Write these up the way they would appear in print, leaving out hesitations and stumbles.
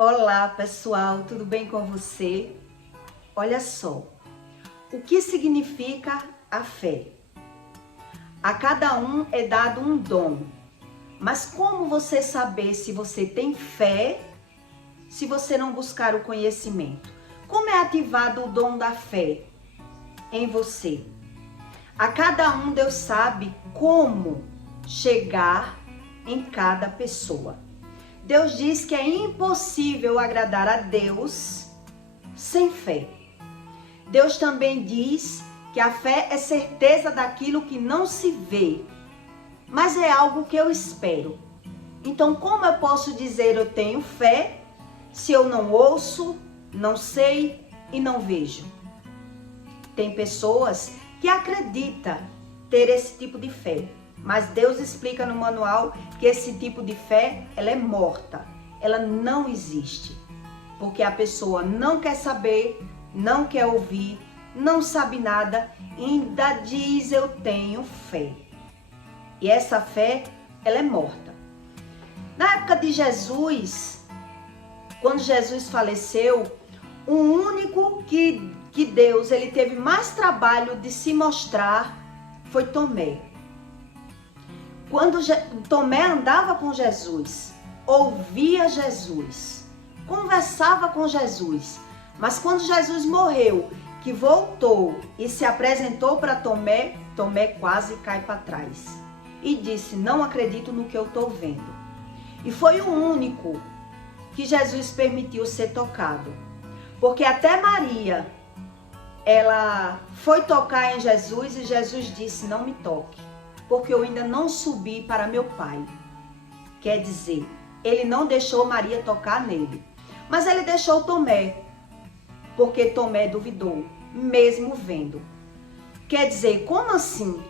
Olá pessoal, tudo bem com você? Olha só, o que significa a fé? A cada um é dado um dom, mas como você saber se você tem fé se você não buscar o conhecimento? Como é ativado o dom da fé em você? A cada um Deus sabe como chegar em cada pessoa. Deus diz que é impossível agradar a Deus sem fé. Deus também diz que a fé é certeza daquilo que não se vê, mas é algo que eu espero. Então, como eu posso dizer eu tenho fé se eu não ouço, não sei e não vejo? Tem pessoas que acreditam ter esse tipo de fé, mas Deus explica no manual que esse tipo de fé, ela é morta, ela não existe, porque a pessoa não quer saber, não quer ouvir, não sabe nada, e ainda diz eu tenho fé. E essa fé, ela é morta. Na época de Jesus, quando Jesus faleceu, o único que Deus ele teve mais trabalho de se mostrar foi Tomé. Quando Tomé andava com Jesus, ouvia Jesus, conversava com Jesus, mas quando Jesus morreu, que voltou e se apresentou para Tomé, Tomé quase cai para trás e disse, não acredito no que eu estou vendo. E foi o único que Jesus permitiu ser tocado, porque até Maria, ela foi tocar em Jesus e Jesus disse, não me toque, porque eu ainda não subi para meu Pai. Quer dizer, ele não deixou Maria tocar nele, mas ele deixou Tomé, porque Tomé duvidou, mesmo vendo. Quer dizer, como assim?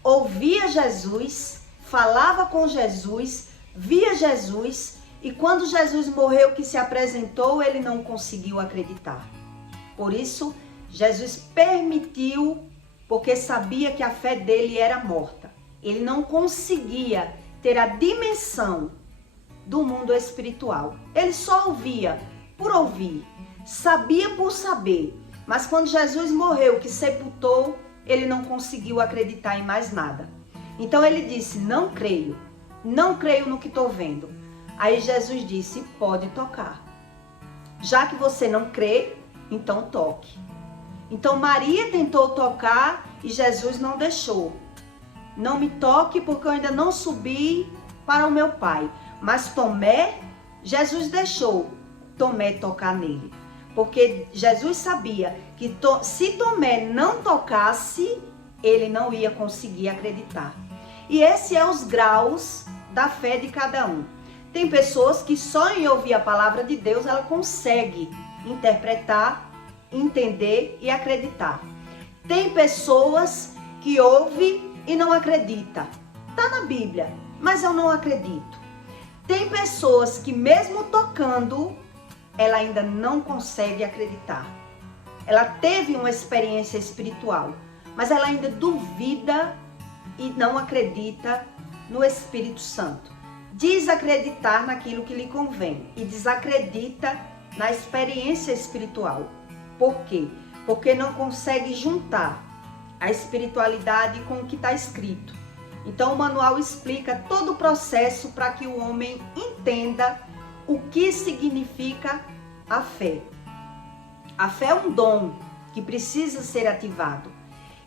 Ouvia Jesus, falava com Jesus, via Jesus, e quando Jesus morreu que se apresentou, ele não conseguiu acreditar. Por isso, Jesus permitiu, porque sabia que a fé dele era morta. Ele não conseguia ter a dimensão do mundo espiritual. Ele só ouvia por ouvir, sabia por saber. Mas quando Jesus morreu, que sepultou, ele não conseguiu acreditar em mais nada. Então ele disse, não creio no que estou vendo. Aí Jesus disse, pode tocar. Já que você não crê, então toque. Então Maria tentou tocar e Jesus não deixou. Não me toque porque eu ainda não subi para o meu Pai. Mas Tomé, Jesus deixou Tomé tocar nele. Porque Jesus sabia que se Tomé não tocasse, ele não ia conseguir acreditar. E esse é os graus da fé de cada um. Tem pessoas que só em ouvir a palavra de Deus, ela consegue interpretar, entender e acreditar. Tem pessoas que ouvem e não acredita. Tá na Bíblia, mas eu não acredito. Tem pessoas que mesmo tocando, ela ainda não consegue acreditar. Ela teve uma experiência espiritual, mas ela ainda duvida e não acredita no Espírito Santo. Desacreditar naquilo que lhe convém e desacredita na experiência espiritual. Por quê? Porque não consegue juntar a espiritualidade com o que está escrito. Então o manual explica todo o processo para que o homem entenda o que significa a fé. A fé é um dom que precisa ser ativado.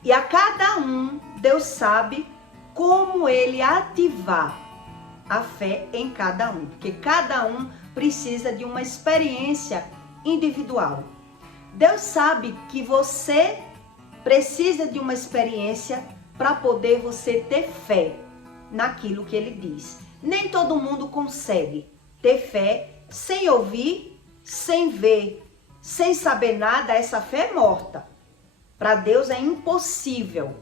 E a cada um, Deus sabe como ele ativar a fé em cada um. Porque cada um precisa de uma experiência individual. Deus sabe que você precisa de uma experiência para poder você ter fé naquilo que ele diz. Nem todo mundo consegue ter fé sem ouvir, sem ver, sem saber nada. Essa fé é morta. Para Deus é impossível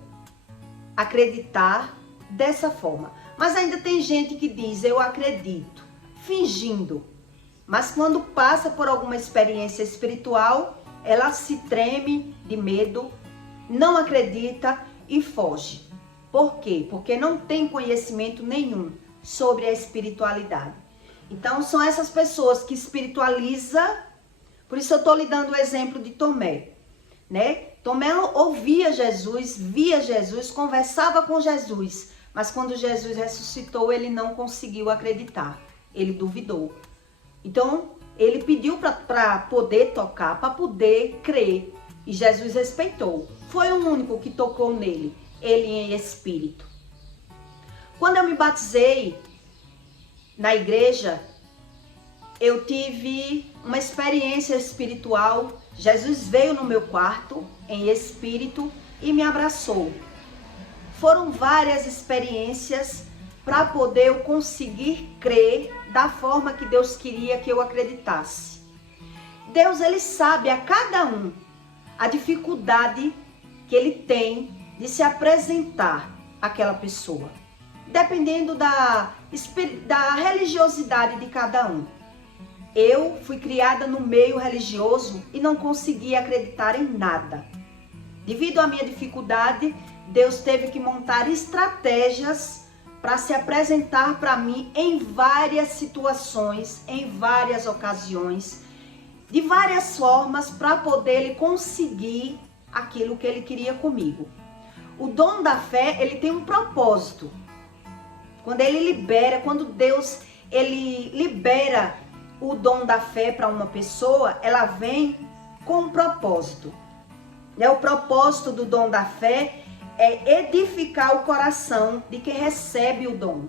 acreditar dessa forma. Mas ainda tem gente que diz, eu acredito, fingindo. Mas quando passa por alguma experiência espiritual, ela se treme de medo, não acredita e foge. Por quê? Porque não tem conhecimento nenhum sobre a espiritualidade. Então, são essas pessoas que espiritualizam. Por isso eu estou lhe dando o exemplo de Tomé, né? Tomé ouvia Jesus, via Jesus, conversava com Jesus, mas quando Jesus ressuscitou, ele não conseguiu acreditar, ele duvidou. Então, ele pediu para poder tocar, para poder crer, e Jesus respeitou. Foi o único que tocou nele, ele em espírito. Quando eu me batizei na igreja, eu tive uma experiência espiritual. Jesus veio no meu quarto em espírito e me abraçou. Foram várias experiências para poder eu conseguir crer da forma que Deus queria que eu acreditasse. Deus, ele sabe a cada um a dificuldade que ele tem de se apresentar àquela pessoa, dependendo da religiosidade de cada um. Eu fui criada no meio religioso e não conseguia acreditar em nada. Devido à minha dificuldade, Deus teve que montar estratégias para se apresentar para mim em várias situações, em várias ocasiões, de várias formas, para poder ele conseguir aquilo que ele queria comigo. O dom da fé, ele tem um propósito. Quando ele libera, quando Deus ele libera o dom da fé para uma pessoa, ela vem com um propósito. O propósito do dom da fé é edificar o coração de quem recebe o dom.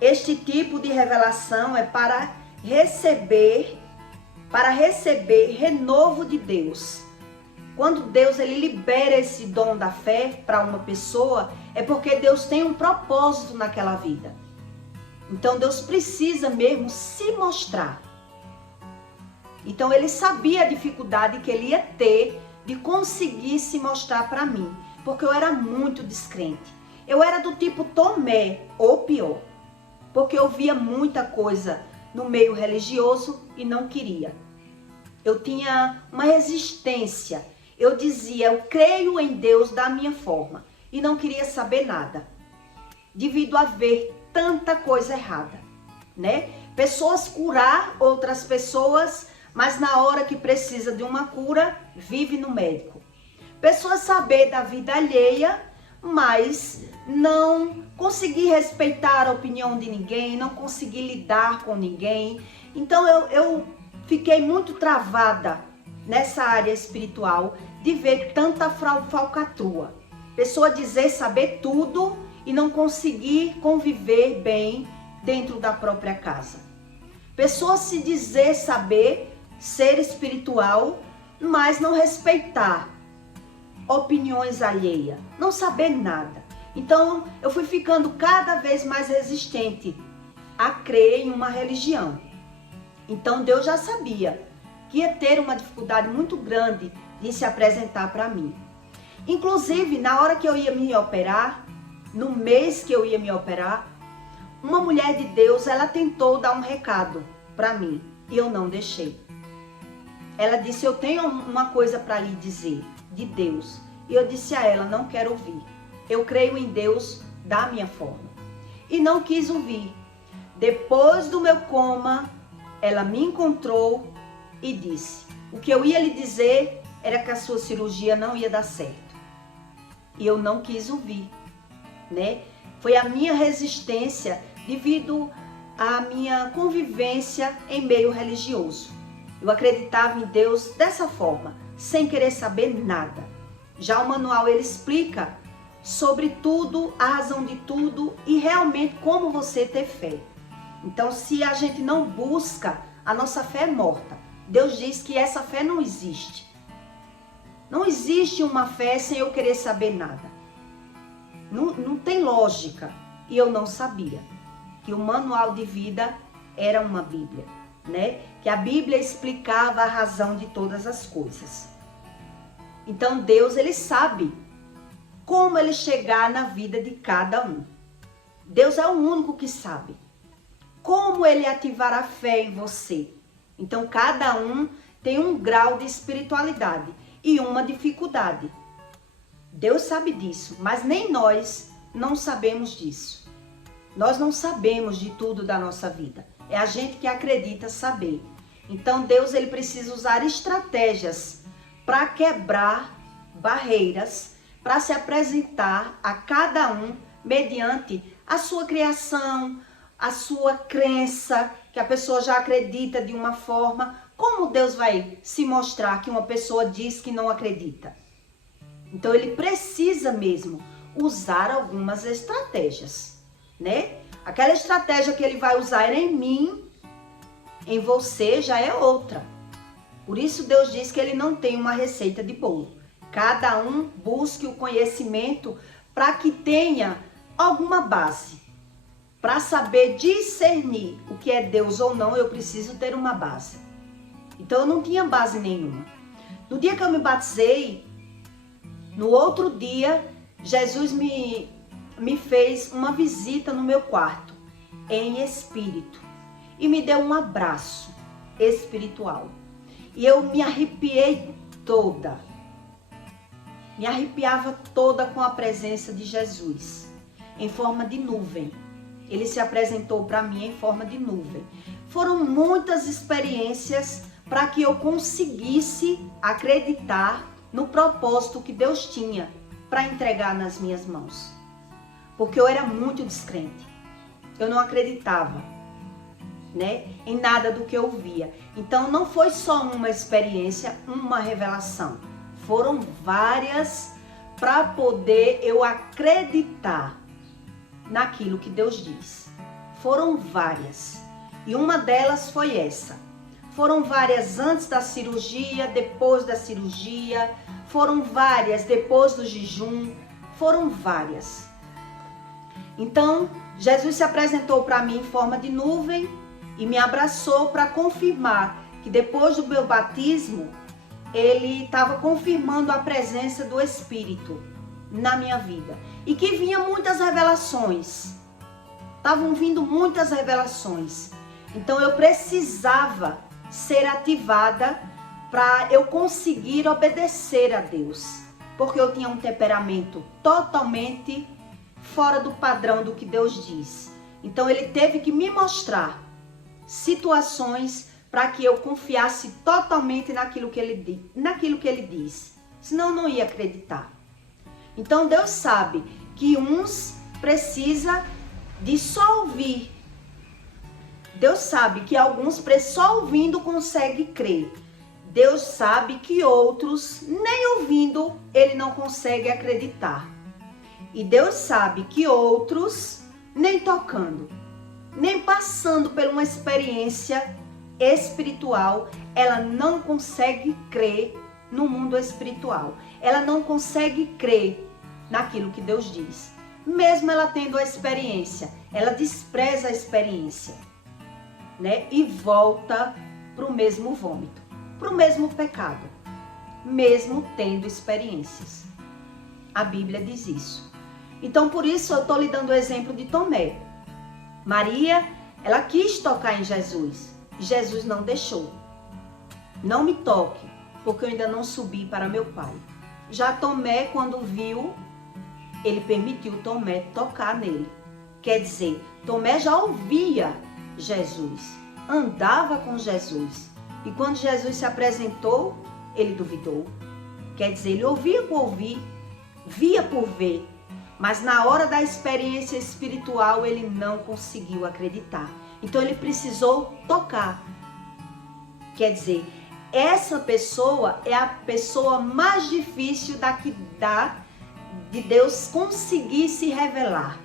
Este tipo de revelação é para receber renovo de Deus. Quando Deus ele libera esse dom da fé para uma pessoa, é porque Deus tem um propósito naquela vida. Então Deus precisa mesmo se mostrar. Então ele sabia a dificuldade que ele ia ter de conseguir se mostrar para mim, porque eu era muito descrente. Eu era do tipo Tomé, ou pior, porque eu via muita coisa no meio religioso e não queria. Eu tinha uma resistência. Eu dizia, eu creio em Deus da minha forma e não queria saber nada, devido a ver tanta coisa errada, né? Pessoas curar outras pessoas, mas na hora que precisa de uma cura, vive no médico. Pessoas saber da vida alheia, mas não conseguir respeitar a opinião de ninguém, não conseguir lidar com ninguém. Então eu fiquei muito travada nessa área espiritual de ver tanta falcatrua. Pessoa dizer saber tudo e não conseguir conviver bem dentro da própria casa. Pessoa se dizer saber ser espiritual, mas não respeitar opiniões alheias, não saber nada. Então eu fui ficando cada vez mais resistente a crer em uma religião. Então Deus já sabia que ia ter uma dificuldade muito grande de se apresentar para mim. Inclusive, na hora que eu ia me operar, no mês que eu ia me operar, uma mulher de Deus, ela tentou dar um recado para mim e eu não deixei. Ela disse, eu tenho uma coisa para lhe dizer de Deus. E eu disse a ela, não quero ouvir. Eu creio em Deus da minha forma. E não quis ouvir. Depois do meu coma, ela me encontrou e disse, o que eu ia lhe dizer era que a sua cirurgia não ia dar certo. E eu não quis ouvir, né? Foi a minha resistência devido à minha convivência em meio religioso. Eu acreditava em Deus dessa forma, sem querer saber nada. Já o manual ele explica sobre tudo, a razão de tudo e realmente como você ter fé. Então, se a gente não busca, a nossa fé é morta. Deus diz que essa fé não existe. Não existe uma fé sem eu querer saber nada. Não tem lógica. E eu não sabia que o manual de vida era uma Bíblia, né? Que a Bíblia explicava a razão de todas as coisas. Então Deus, ele sabe como ele chegar na vida de cada um. Deus é o único que sabe como ele ativar a fé em você. Então cada um tem um grau de espiritualidade e uma dificuldade. Deus sabe disso, mas nem nós não sabemos disso. Nós não sabemos de tudo da nossa vida. é a gente que acredita saber. Então Deus ele precisa usar estratégias para quebrar barreiras, para se apresentar a cada um mediante a sua criação, a sua crença, que a pessoa já acredita de uma forma. Como Deus vai se mostrar que uma pessoa diz que não acredita? Então ele precisa mesmo usar algumas estratégias, né? Aquela estratégia que ele vai usar em mim, em você já é outra. Por isso Deus diz que ele não tem uma receita de bolo. Cada um busque o conhecimento para que tenha alguma base. Para saber discernir o que é Deus ou não, eu preciso ter uma base. Então eu não tinha base nenhuma. No dia que eu me batizei, no outro dia, Jesus me fez uma visita no meu quarto, em espírito, e me deu um abraço espiritual. E eu me arrepiei toda. Me arrepiava toda com a presença de Jesus, em forma de nuvem. Ele se apresentou para mim em forma de nuvem. Foram muitas experiências para que eu conseguisse acreditar no propósito que Deus tinha para entregar nas minhas mãos. Porque eu era muito descrente. Eu não acreditava, né, em nada do que eu via. Então não foi só uma experiência, uma revelação. Foram várias para poder eu acreditar naquilo que Deus diz. Foram várias. E uma delas foi essa. Foram várias antes da cirurgia, depois da cirurgia. Foram várias depois do jejum. Foram várias. Então, Jesus se apresentou para mim em forma de nuvem e me abraçou para confirmar que depois do meu batismo, ele estava confirmando a presença do Espírito na minha vida. E que vinha muitas revelações. Estavam vindo muitas revelações. Então eu precisava ser ativada para eu conseguir obedecer a Deus. Porque eu tinha um temperamento totalmente fora do padrão do que Deus diz. Então ele teve que me mostrar situações para que eu confiasse totalmente naquilo que ele diz. Senão eu não ia acreditar. Então Deus sabe que uns precisa de só ouvir. Deus sabe que alguns só ouvindo consegue crer. Deus sabe que outros nem ouvindo ele não consegue acreditar. E Deus sabe que outros nem tocando, nem passando por uma experiência espiritual, ela não consegue crer no mundo espiritual. Ela não consegue crer naquilo que Deus diz. Mesmo ela tendo a experiência, ela despreza a experiência, né? E volta para o mesmo vômito, para o mesmo pecado, mesmo tendo experiências. A Bíblia diz isso. Então, por isso eu estou lhe dando o exemplo de Tomé. Maria, ela quis tocar em Jesus. Jesus não deixou. Não me toque, porque eu ainda não subi para meu Pai. Já Tomé, quando viu, ele permitiu Tomé tocar nele. Quer dizer, Tomé já ouvia Jesus, andava com Jesus. E quando Jesus se apresentou, ele duvidou. Quer dizer, ele ouvia por ouvir, via por ver. Mas na hora da experiência espiritual, ele não conseguiu acreditar. Então ele precisou tocar. Quer dizer, essa pessoa é a pessoa mais difícil de Deus conseguir se revelar.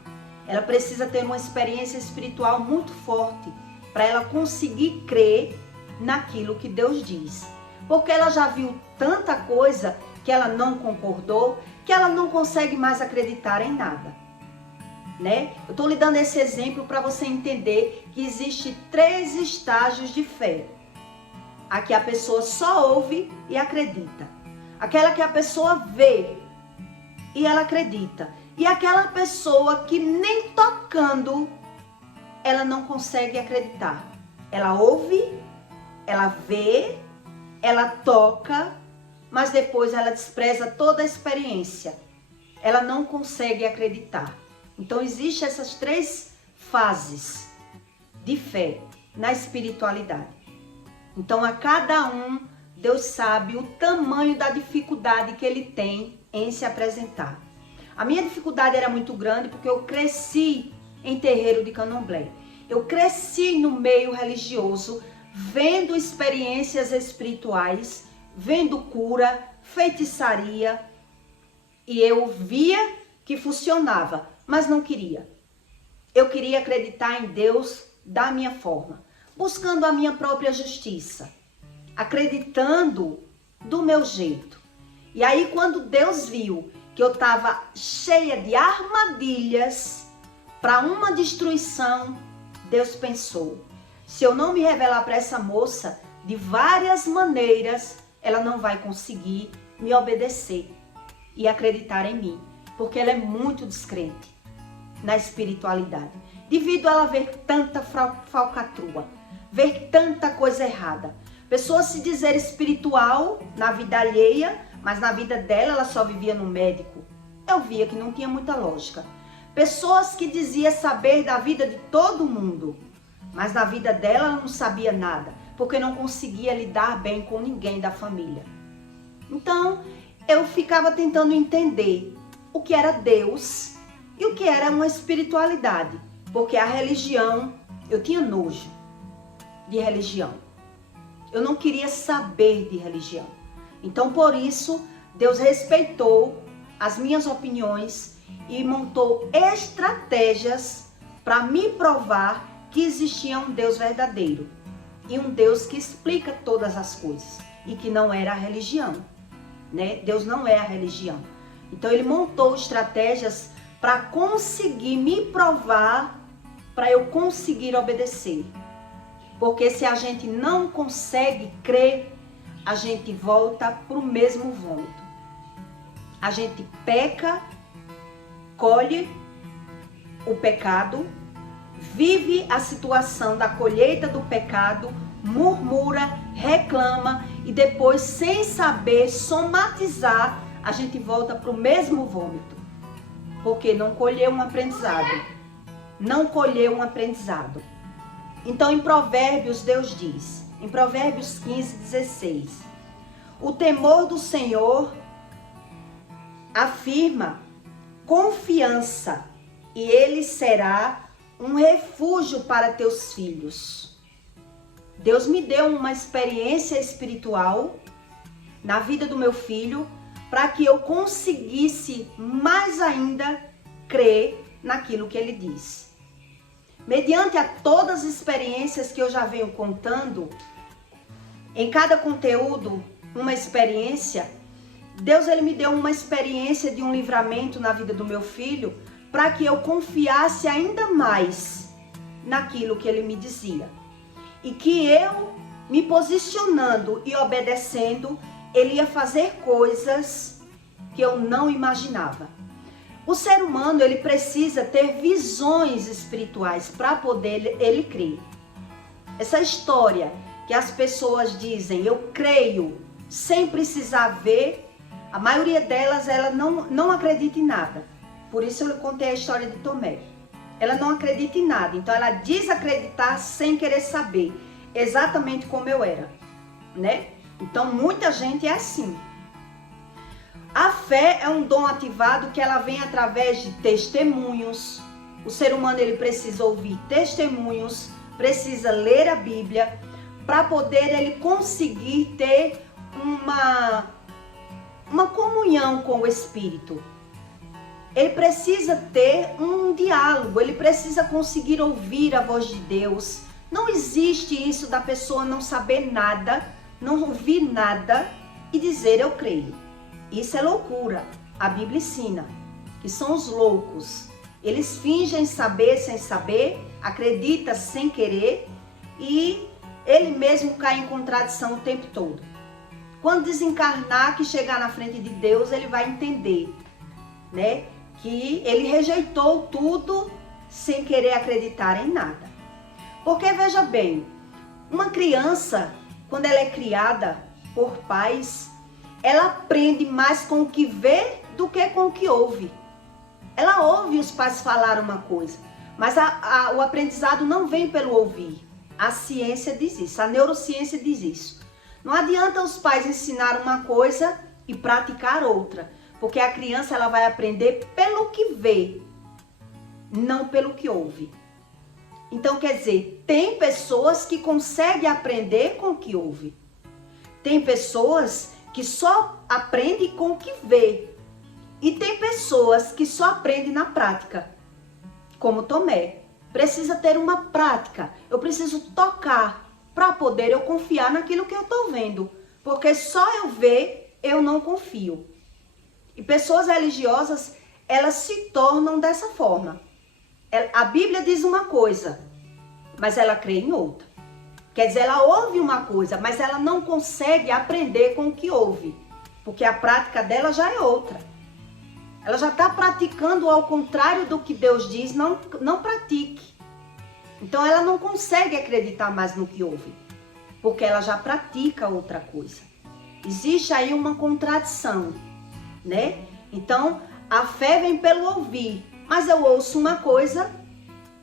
Ela precisa ter uma experiência espiritual muito forte para ela conseguir crer naquilo que Deus diz. Porque ela já viu tanta coisa que ela não concordou, que ela não consegue mais acreditar em nada, né? Eu estou lhe dando esse exemplo para você entender que existe 3 estágios de fé. A que a pessoa só ouve e acredita. Aquela que a pessoa vê e ela acredita. E aquela pessoa que nem tocando, ela não consegue acreditar. Ela ouve, ela vê, ela toca, mas depois ela despreza toda a experiência. Ela não consegue acreditar. Então, existem essas 3 fases de fé. na espiritualidade. Então, a cada um, Deus sabe o tamanho da dificuldade que ele tem em se apresentar. A minha dificuldade era muito grande porque eu cresci em terreiro de candomblé. Eu cresci no meio religioso, vendo experiências espirituais, vendo cura, feitiçaria, e eu via que funcionava, mas não queria. Eu queria acreditar em Deus da minha forma, buscando a minha própria justiça, acreditando do meu jeito. E aí, quando Deus viu que eu estava cheia de armadilhas para uma destruição, Deus pensou: se eu não me revelar para essa moça de várias maneiras, ela não vai conseguir me obedecer e acreditar em mim, porque ela é muito descrente na espiritualidade, devido a ela ver tanta falcatrua, ver tanta coisa errada. Pessoas se dizer espiritual na vida alheia, mas na vida dela ela só vivia no médico. Eu via que não tinha muita lógica. Pessoas que diziam saber da vida de todo mundo, mas na vida dela ela não sabia nada, porque não conseguia lidar bem com ninguém da família. Então, eu ficava tentando entender o que era Deus e o que era uma espiritualidade, porque a religião, eu tinha nojo de religião. Eu não queria saber de religião. Então, por isso, Deus respeitou as minhas opiniões e montou estratégias para me provar que existia um Deus verdadeiro e um Deus que explica todas as coisas e que não era a religião, né? Deus não é a religião. Então ele montou estratégias para conseguir me provar, para eu conseguir obedecer. Porque se a gente não consegue crer, a gente volta para o mesmo vômito. A gente peca, colhe o pecado, vive a situação da colheita do pecado, murmura, reclama e depois, sem saber somatizar, a gente volta para o mesmo vômito. Porque não colheu um aprendizado. Não colheu um aprendizado. Então, em Provérbios, Deus diz, em Provérbios 15:16, o temor do Senhor afirma confiança e ele será um refúgio para teus filhos. Deus me deu uma experiência espiritual na vida do meu filho para que eu conseguisse mais ainda crer naquilo que ele diz. Mediante a todas as experiências que eu já venho contando, em cada conteúdo, uma experiência, Deus ele me deu uma experiência de um livramento na vida do meu filho para que eu confiasse ainda mais naquilo que ele me dizia. E que eu, me posicionando e obedecendo, ele ia fazer coisas que eu não imaginava. O ser humano, ele precisa ter visões espirituais para poder ele crer. Essa história que as pessoas dizem, eu creio, sem precisar ver, a maioria delas, ela não acredita em nada. Por isso eu contei a história de Tomé. Ela não acredita em nada, então ela diz acreditar sem querer saber, exatamente como eu era, né? Então muita gente é assim. A fé é um dom ativado que ela vem através de testemunhos. O ser humano ele precisa ouvir testemunhos, precisa ler a Bíblia para poder ele conseguir ter uma comunhão com o Espírito. Ele precisa ter um diálogo, ele precisa conseguir ouvir a voz de Deus. Não existe isso da pessoa não saber nada, não ouvir nada e dizer eu creio. Isso é loucura. A Bíblia ensina que são os loucos. Eles fingem saber sem saber, acreditam sem querer e ele mesmo cai em contradição o tempo todo. Quando desencarnar, que chegar na frente de Deus, ele vai entender, né? Que ele rejeitou tudo sem querer acreditar em nada. Porque veja bem, uma criança, quando ela é criada por pais, ela aprende mais com o que vê do que com o que ouve. Ela ouve os pais falar uma coisa, mas o aprendizado não vem pelo ouvir. A ciência diz isso, a neurociência diz isso. Não adianta os pais ensinar uma coisa e praticar outra, porque a criança ela vai aprender pelo que vê, não pelo que ouve. Então, quer dizer, tem pessoas que conseguem aprender com o que ouve. Tem pessoas que só aprendem com o que vê. E tem pessoas que só aprendem na prática, como Tomé. Precisa ter uma prática. Eu preciso tocar para poder eu confiar naquilo que eu estou vendo. Porque só eu ver, eu não confio. E pessoas religiosas, elas se tornam dessa forma. A Bíblia diz uma coisa, mas ela crê em outra. Quer dizer, ela ouve uma coisa, mas ela não consegue aprender com o que ouve. Porque a prática dela já é outra. Ela já está praticando ao contrário do que Deus diz, não pratique. Então ela não consegue acreditar mais no que ouve, porque ela já pratica outra coisa. Existe aí uma contradição, né? Então a fé vem pelo ouvir, mas eu ouço uma coisa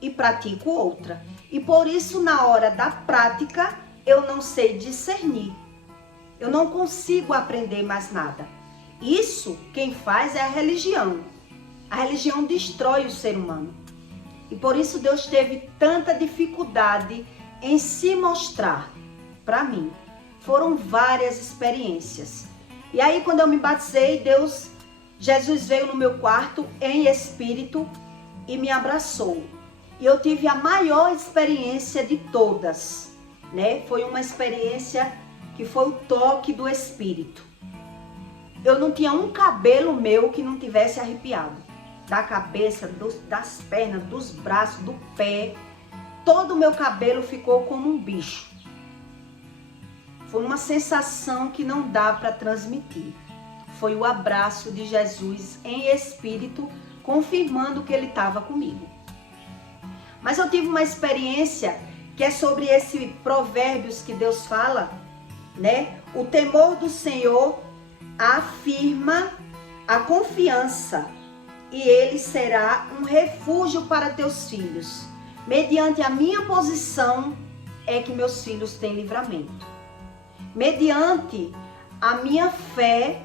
e pratico outra. E por isso na hora da prática eu não sei discernir. Eu não consigo aprender mais nada. Isso quem faz é a religião. A religião destrói o ser humano. E por isso Deus teve tanta dificuldade em se mostrar para mim. Foram várias experiências. E aí quando eu me batizei, Jesus veio no meu quarto em espírito e me abraçou. E eu tive a maior experiência de todas, né? Foi uma experiência que foi o toque do Espírito. Eu não tinha um cabelo meu que não tivesse arrepiado. Da cabeça, das pernas, dos braços, do pé. Todo o meu cabelo ficou como um bicho. Foi uma sensação que não dá para transmitir. Foi o abraço de Jesus em espírito, confirmando que ele estava comigo. Mas eu tive uma experiência que é sobre esse provérbios que Deus fala, né? O temor do Senhor afirma a confiança e ele será um refúgio para teus filhos. Mediante a minha posição é que meus filhos têm livramento. Mediante a minha fé,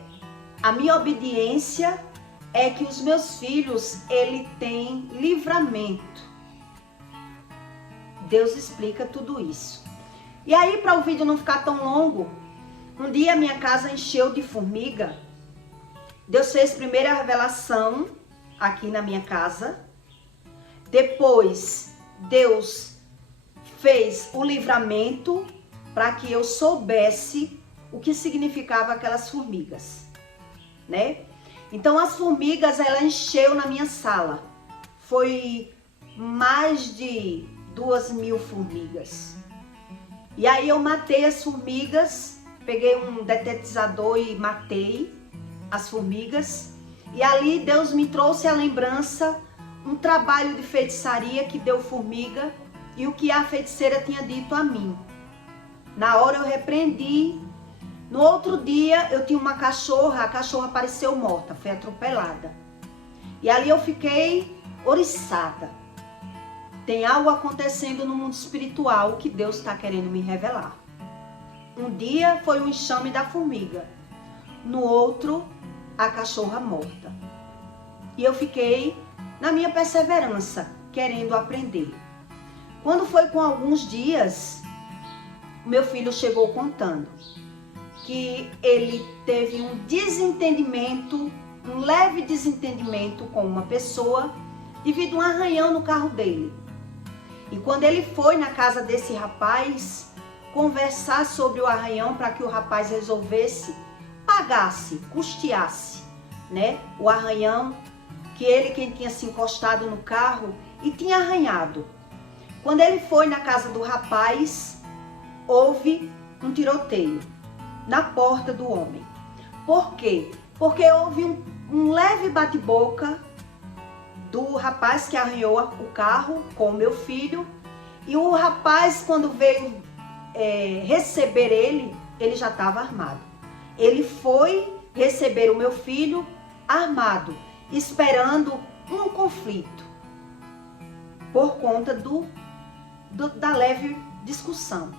a minha obediência é que os meus filhos ele têm livramento. Deus explica tudo isso. E aí, para o vídeo não ficar tão longo, um dia minha casa encheu de formiga. Deus fez primeiro a revelação aqui na minha casa. Depois, Deus fez o livramento para que eu soubesse o que significava aquelas formigas, né? Então, as formigas, ela encheu na minha sala. Foi mais de 2.000 formigas. E aí eu matei as formigas, peguei um detetizador e matei as formigas. E ali Deus me trouxe a lembrança, um trabalho de feitiçaria que deu formiga e o que a feiticeira tinha dito a mim. Na hora eu repreendi. No outro dia eu tinha uma cachorra, a cachorra apareceu morta, foi atropelada. E ali eu fiquei oriçada. Tem algo acontecendo no mundo espiritual que Deus está querendo me revelar. Um dia foi o enxame da formiga. No outro, a cachorra morta. E eu fiquei na minha perseverança, querendo aprender. Quando foi com alguns dias, meu filho chegou contando que ele teve um desentendimento, um leve desentendimento com uma pessoa devido a um arranhão no carro dele. E quando ele foi na casa desse rapaz conversar sobre o arranhão para que o rapaz resolvesse, pagasse, custeasse, né, o arranhão que ele quem tinha se encostado no carro e tinha arranhado. Quando ele foi na casa do rapaz, houve um tiroteio na porta do homem. Por quê? Porque houve um leve bate-boca do rapaz que arranhou o carro com o meu filho. E o rapaz, quando veio receber ele já estava armado. Ele foi receber o meu filho armado, esperando um conflito por conta da leve discussão.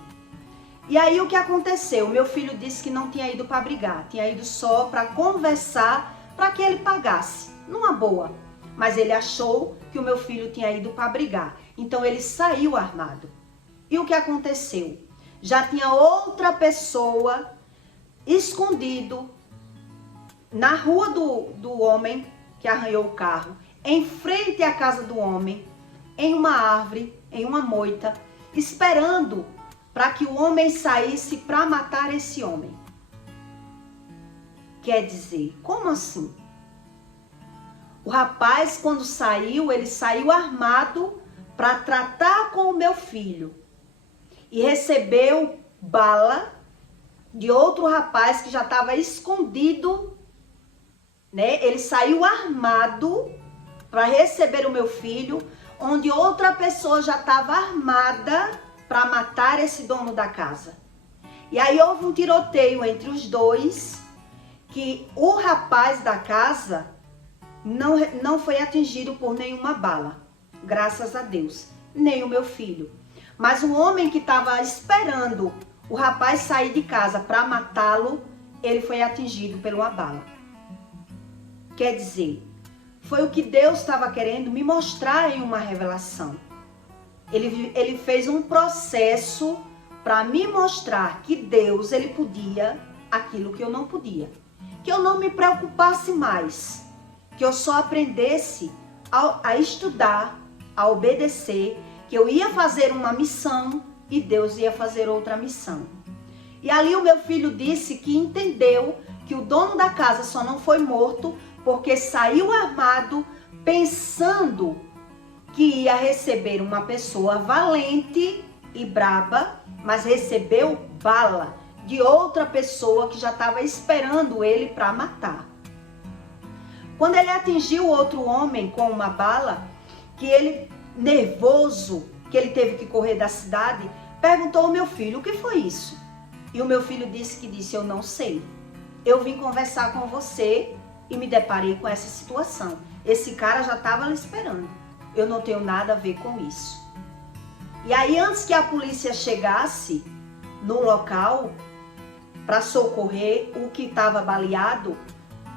E aí o que aconteceu? Meu filho disse que não tinha ido para brigar, tinha ido só para conversar, para que ele pagasse, numa boa. Mas ele achou que o meu filho tinha ido para brigar, então ele saiu armado. E o que aconteceu? Já tinha outra pessoa escondido na rua do homem que arranhou o carro, em frente à casa do homem, em uma árvore, em uma moita, esperando para que o homem saísse para matar esse homem. Quer dizer, como assim? O rapaz, quando saiu, ele saiu armado para tratar com o meu filho e recebeu bala de outro rapaz que já estava escondido, né? Ele saiu armado para receber o meu filho, onde outra pessoa já estava armada para matar esse dono da casa. E aí houve um tiroteio entre os dois, que o rapaz da casa não foi atingido por nenhuma bala, graças a Deus, nem o meu filho. Mas o homem que estava esperando o rapaz sair de casa para matá-lo, ele foi atingido por uma bala. Quer dizer, foi o que Deus estava querendo me mostrar em uma revelação. Ele fez um processo para me mostrar que Deus, ele podia aquilo que eu não podia. Que eu não me preocupasse mais. Que eu só aprendesse a estudar, a obedecer. Que eu ia fazer uma missão e Deus ia fazer outra missão. E ali o meu filho disse que entendeu que o dono da casa só não foi morto porque saiu armado pensando que ia receber uma pessoa valente e braba, mas recebeu bala de outra pessoa que já estava esperando ele para matar. Quando ele atingiu outro homem com uma bala, que ele, nervoso, que ele teve que correr da cidade, perguntou ao meu filho, o que foi isso? E o meu filho disse, eu não sei. Eu vim conversar com você e me deparei com essa situação. Esse cara já estava ali esperando. Eu não tenho nada a ver com isso. E aí, antes que a polícia chegasse no local para socorrer o que estava baleado,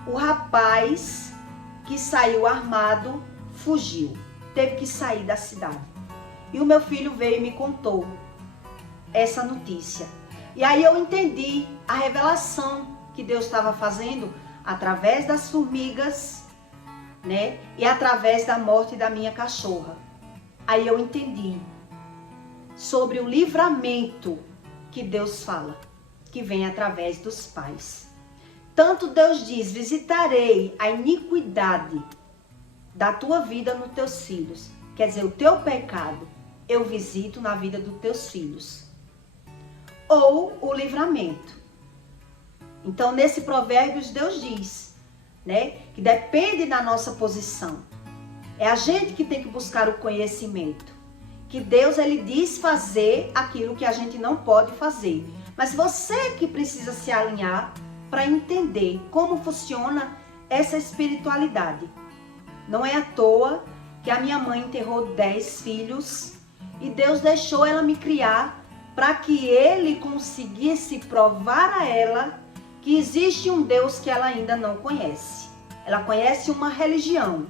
o rapaz que saiu armado fugiu. Teve que sair da cidade. E o meu filho veio e me contou essa notícia. E aí eu entendi a revelação que Deus estava fazendo através das formigas, né? E através da morte da minha cachorra. Aí eu entendi sobre o livramento que Deus fala, que vem através dos pais. Tanto Deus diz, visitarei a iniquidade da tua vida nos teus filhos. Quer dizer, o teu pecado eu visito na vida dos teus filhos. Ou o livramento. Então, nesse Provérbios, Deus diz, né, que depende da nossa posição. É a gente que tem que buscar o conhecimento. Que Deus, ele diz fazer aquilo que a gente não pode fazer. Mas você que precisa se alinhar para entender como funciona essa espiritualidade. Não é à toa que a minha mãe enterrou 10 filhos e Deus deixou ela me criar para que ele conseguisse provar a ela que existe um Deus que ela ainda não conhece. Ela conhece uma religião,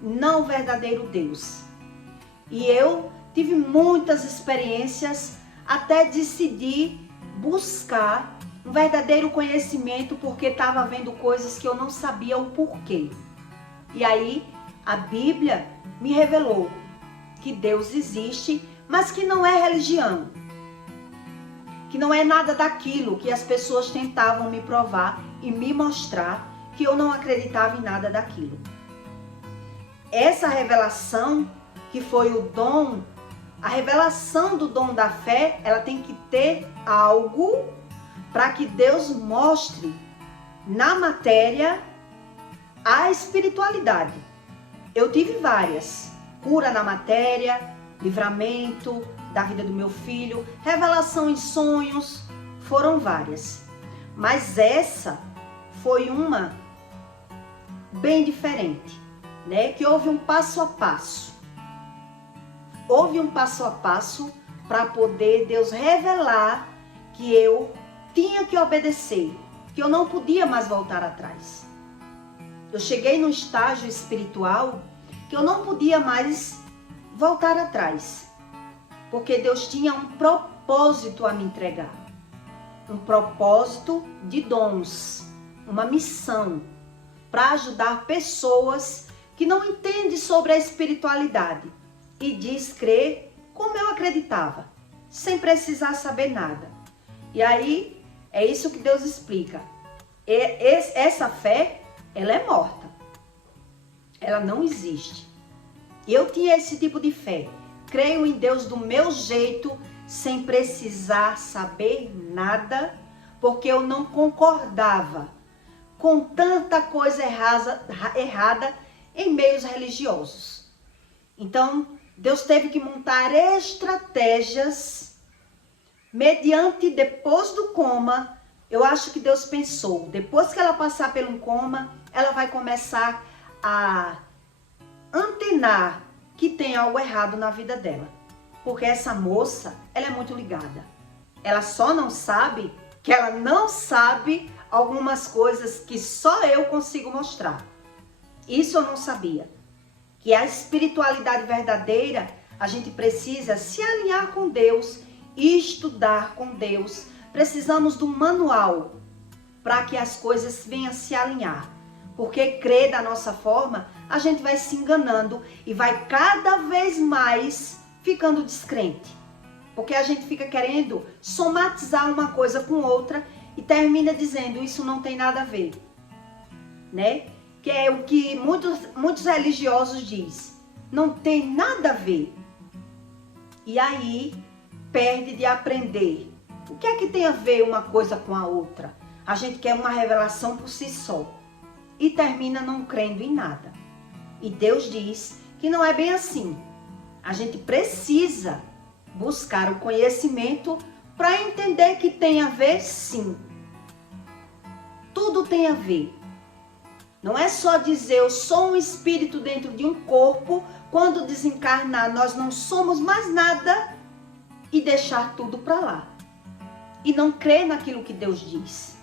não o verdadeiro Deus. E eu tive muitas experiências até decidir buscar um verdadeiro conhecimento, porque estava vendo coisas que eu não sabia o porquê. E aí a Bíblia me revelou que Deus existe, mas que não é religião. Que não é nada daquilo que as pessoas tentavam me provar e me mostrar que eu não acreditava em nada daquilo. Essa revelação, que foi o dom, a revelação do dom da fé, ela tem que ter algo para que Deus mostre na matéria a espiritualidade. Eu tive várias. Cura na matéria, livramento da vida do meu filho, revelação em sonhos, foram várias. Mas essa foi uma bem diferente, né? Que houve um passo a passo. Houve um passo a passo para poder Deus revelar que eu tinha que obedecer, que eu não podia mais voltar atrás. Eu cheguei num estágio espiritual que eu não podia mais voltar atrás, porque Deus tinha um propósito a me entregar, um propósito de dons, uma missão para ajudar pessoas que não entendem sobre a espiritualidade e diz crer como eu acreditava, sem precisar saber nada. E aí, é isso que Deus explica. Essa fé, ela é morta. Ela não existe. Eu tinha esse tipo de fé. Creio em Deus do meu jeito, sem precisar saber nada, porque eu não concordava com tanta coisa errada em meios religiosos. Então, Deus teve que montar estratégias mediante, depois do coma, eu acho que Deus pensou, depois que ela passar pelo coma, ela vai começar a antenar que tem algo errado na vida dela. Porque essa moça, ela é muito ligada. Ela só não sabe que ela não sabe algumas coisas que só eu consigo mostrar. Isso eu não sabia. Que a espiritualidade verdadeira, a gente precisa se alinhar com Deus, estudar com Deus. Precisamos de um manual para que as coisas venham se alinhar. Porque crer da nossa forma, a gente vai se enganando e vai cada vez mais ficando descrente. Porque a gente fica querendo somatizar uma coisa com outra e termina dizendo isso não tem nada a ver, né? Que é o que muitos religiosos dizem. Não tem nada a ver. E aí perde de aprender. O que é que tem a ver uma coisa com a outra? A gente quer uma revelação por si só. E termina não crendo em nada. E Deus diz que não é bem assim. A gente precisa buscar o conhecimento para entender que tem a ver sim. Tudo tem a ver. Não é só dizer eu sou um espírito dentro de um corpo, quando desencarnar nós não somos mais nada e deixar tudo para lá. E não crer naquilo que Deus diz.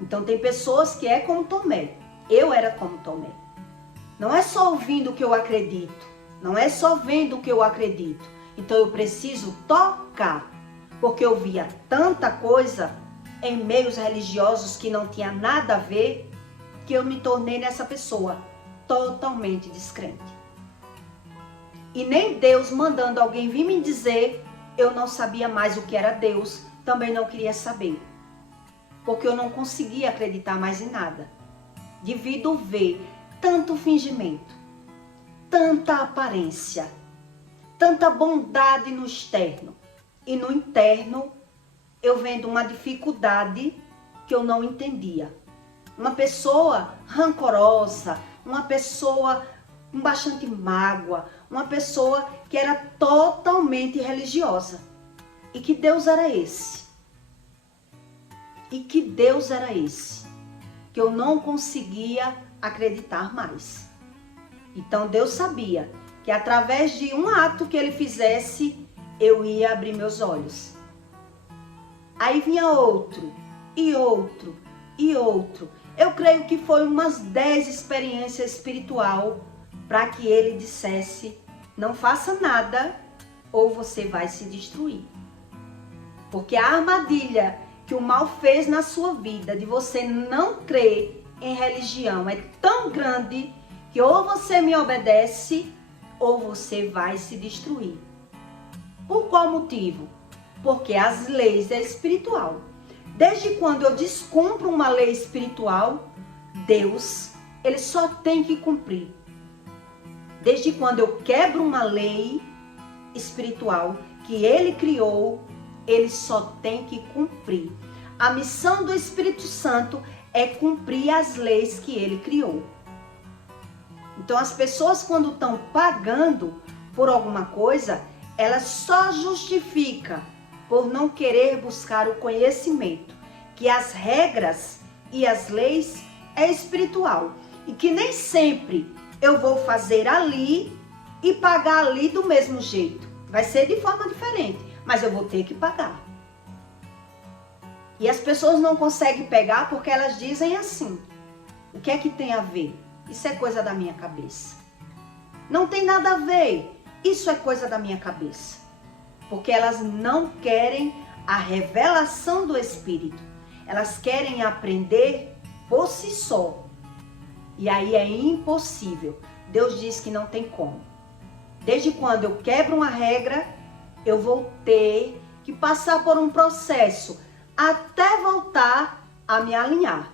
Então tem pessoas que é como Tomé. Eu era como Tomé. Não é só ouvindo o que eu acredito. Não é só vendo o que eu acredito. Então eu preciso tocar. Porque eu via tanta coisa em meios religiosos que não tinha nada a ver, que eu me tornei nessa pessoa totalmente descrente. E nem Deus mandando alguém vir me dizer, eu não sabia mais o que era Deus, também não queria saber. Porque eu não conseguia acreditar mais em nada. Devido ver tanto fingimento, tanta aparência, tanta bondade no externo. E no interno, eu vendo uma dificuldade que eu não entendia. Uma pessoa rancorosa, uma pessoa com bastante mágoa, uma pessoa que era totalmente religiosa. E que Deus era esse? E que Deus era esse? Que eu não conseguia acreditar mais. Então Deus sabia que através de um ato que ele fizesse, eu ia abrir meus olhos. Aí vinha outro, e outro, e outro. Eu creio que foi umas 10 experiências espiritual para que ele dissesse, não faça nada ou você vai se destruir. Porque a armadilha que o mal fez na sua vida, de você não crer em religião, é tão grande que ou você me obedece ou você vai se destruir. Por qual motivo? Porque as leis é espiritual. Desde quando eu descumpro uma lei espiritual, Deus, ele só tem que cumprir. Desde quando eu quebro uma lei espiritual que ele criou, ele só tem que cumprir. A missão do Espírito Santo é cumprir as leis que ele criou. Então as pessoas quando estão pagando por alguma coisa, elas só justificam por não querer buscar o conhecimento, que as regras e as leis é espiritual e que nem sempre eu vou fazer ali e pagar ali do mesmo jeito. Vai ser de forma diferente, mas eu vou ter que pagar. E as pessoas não conseguem pegar porque elas dizem assim: o que é que tem a ver? Isso é coisa da minha cabeça. Não tem nada a ver. Isso é coisa da minha cabeça. Porque elas não querem a revelação do Espírito. Elas querem aprender por si só. E aí é impossível. Deus diz que não tem como. Desde quando eu quebro uma regra, eu vou ter que passar por um processo até voltar a me alinhar.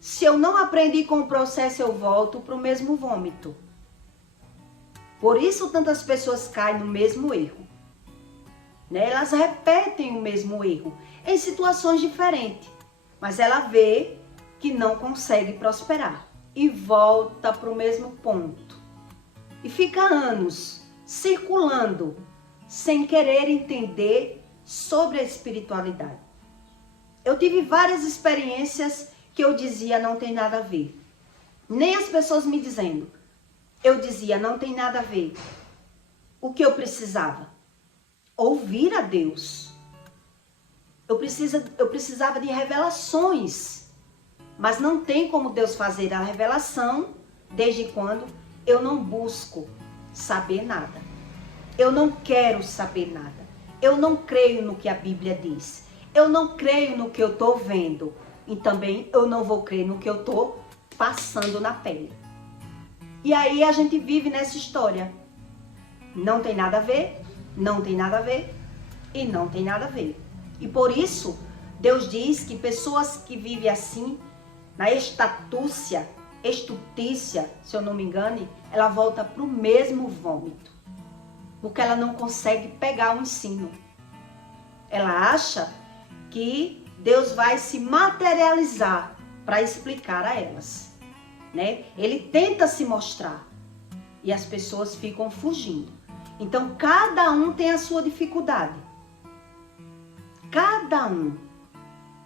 Se eu não aprendi com o processo, eu volto para o mesmo vômito. Por isso tantas pessoas caem no mesmo erro. Né? Elas repetem o mesmo erro em situações diferentes. Mas ela vê que não consegue prosperar e volta para o mesmo ponto. E fica anos circulando sem querer entender sobre a espiritualidade. Eu tive várias experiências que eu dizia não tem nada a ver. Nem as pessoas me dizendo. Eu dizia não tem nada a ver. O que eu precisava? Ouvir a Deus. Eu precisava de revelações. Mas não tem como Deus fazer a revelação desde quando eu não busco saber nada. Eu não quero saber nada. Eu não creio no que a Bíblia diz. Eu não creio no que eu estou vendo. E também eu não vou crer no que eu estou passando na pele. E aí a gente vive nessa história. Não tem nada a ver, não tem nada a ver e não tem nada a ver. E por isso, Deus diz que pessoas que vivem assim, na estutícia, se eu não me engane, ela volta para o mesmo vômito. Porque ela não consegue pegar o ensino. Ela acha que Deus vai se materializar para explicar a elas. Né? Ele tenta se mostrar e as pessoas ficam fugindo. Então, cada um tem a sua dificuldade. Cada um.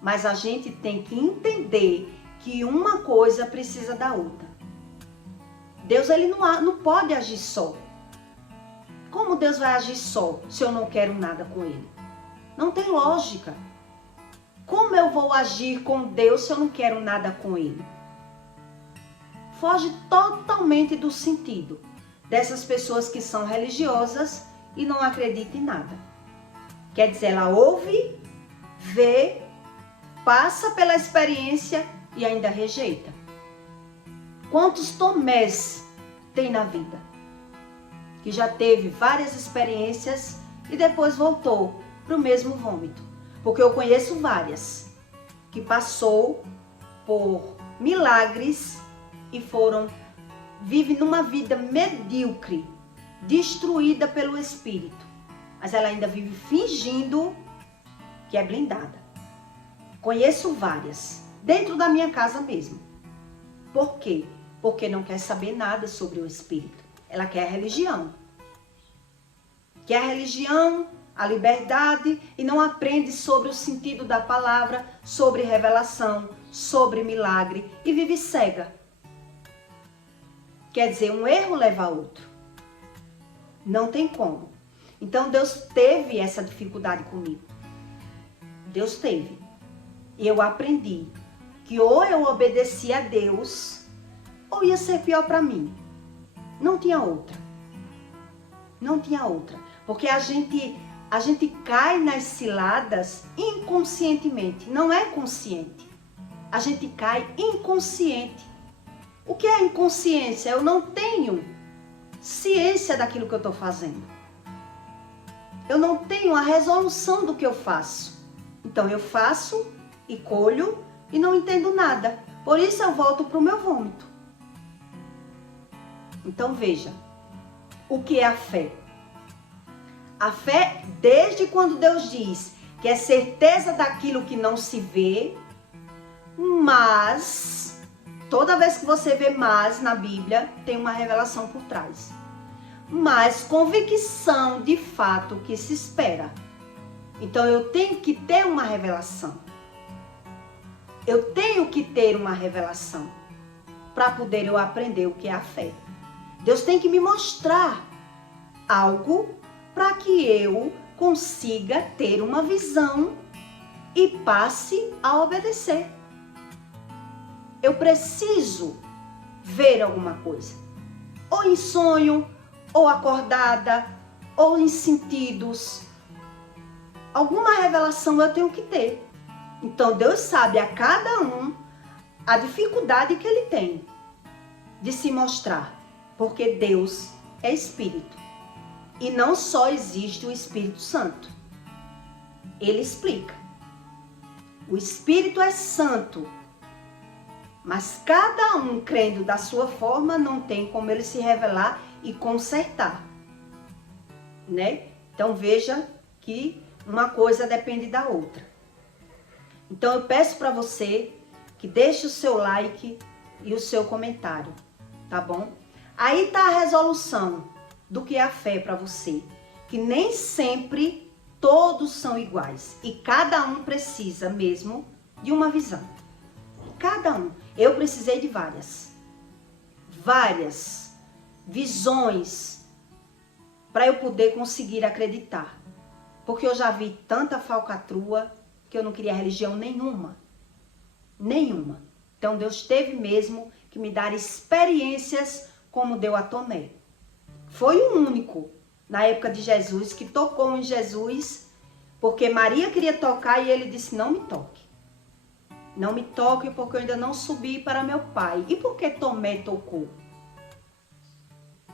Mas a gente tem que entender que uma coisa precisa da outra. Deus ele não pode agir só. Como Deus vai agir só se eu não quero nada com ele? Não tem lógica. Como eu vou agir com Deus se eu não quero nada com ele? Foge totalmente do sentido dessas pessoas que são religiosas e não acreditam em nada. Quer dizer, ela ouve, vê, passa pela experiência e ainda rejeita. Quantos Tomés tem na vida? Que já teve várias experiências e depois voltou para o mesmo vômito. Porque eu conheço várias que passou por milagres e vive numa vida medíocre, destruída pelo Espírito. Mas ela ainda vive fingindo que é blindada. Conheço várias, dentro da minha casa mesmo. Por quê? Porque não quer saber nada sobre o Espírito. Ela quer a religião. Quer a religião, a liberdade e não aprende sobre o sentido da palavra, sobre revelação, sobre milagre e vive cega. Quer dizer, um erro leva a outro. Não tem como. Então Deus teve essa dificuldade comigo. Deus teve. E eu aprendi que ou eu obedecia a Deus ou ia ser pior para mim. Não tinha outra. Não tinha outra. Porque a gente cai nas ciladas inconscientemente. Não é consciente. A gente cai inconsciente. O que é inconsciência? Eu não tenho ciência daquilo que eu estou fazendo. Eu não tenho a resolução do que eu faço. Então eu faço e colho e não entendo nada. Por isso eu volto para o meu vômito. Então veja, o que é a fé? A fé, desde quando Deus diz que é certeza daquilo que não se vê, mas toda vez que você vê mas na Bíblia, tem uma revelação por trás. Mas convicção de fato que se espera. Então eu tenho que ter uma revelação. Eu tenho que ter uma revelação para poder eu aprender o que é a fé. Deus tem que me mostrar algo para que eu consiga ter uma visão e passe a obedecer. Eu preciso ver alguma coisa, ou em sonho, ou acordada, ou em sentidos. Alguma revelação eu tenho que ter. Então Deus sabe a cada um a dificuldade que ele tem de se mostrar, porque Deus é Espírito. E não só existe o Espírito Santo. Ele explica. O Espírito é santo, mas cada um crendo da sua forma não tem como ele se revelar e consertar, né? Então veja que uma coisa depende da outra. Então eu peço para você que deixe o seu like e o seu comentário, tá bom? Aí tá a resolução do que é a fé para você, que nem sempre todos são iguais e cada um precisa mesmo de uma visão. Cada um. Eu precisei de várias visões para eu poder conseguir acreditar, porque eu já vi tanta falcatrua que eu não queria religião nenhuma. Então Deus teve mesmo que me dar experiências como deu a Tomé. Foi o único na época de Jesus que tocou em Jesus, porque Maria queria tocar e ele disse: não me toque. Não me toque porque eu ainda não subi para meu pai. E por que Tomé tocou?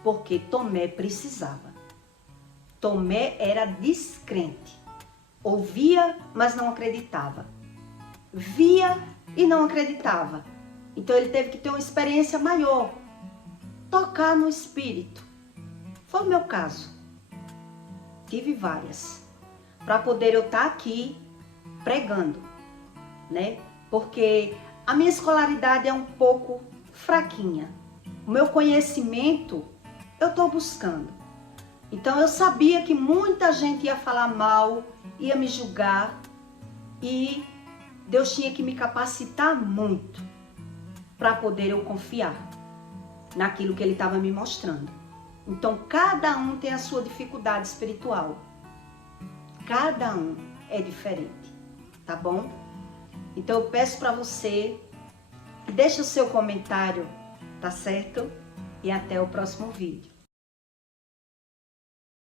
Porque Tomé precisava. Tomé era descrente. Ouvia, mas não acreditava. Via e não acreditava. Então ele teve que ter uma experiência maior. Tocar no Espírito. Foi o meu caso. Tive várias. Para poder eu estar aqui pregando, né? Porque a minha escolaridade é um pouco fraquinha. O meu conhecimento eu estou buscando. Então eu sabia que muita gente ia falar mal, ia me julgar e Deus tinha que me capacitar muito para poder eu confiar naquilo que Ele estava me mostrando. Então cada um tem a sua dificuldade espiritual. Cada um é diferente, tá bom? Então eu peço para você que deixe o seu comentário, tá certo? E até o próximo vídeo.